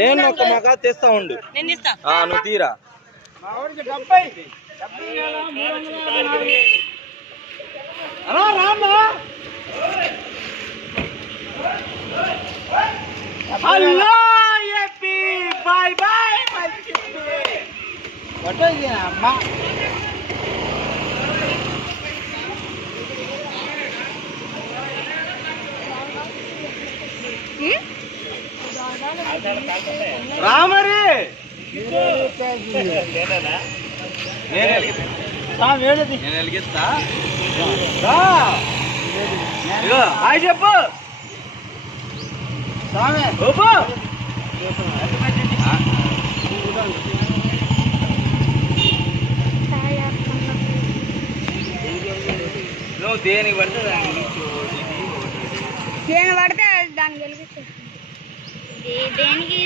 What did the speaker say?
ఏం ఒక మగా తెస్తా ఉండు. నువ్వు తీరా బాయ్ బాయ్ అమ్మా. రామరి నేను వెలిగిస్తా. హాయ్ చెప్పు. నువ్వు దేనికి పడితే దానికి వెలిగిస్తుంది. దేనికి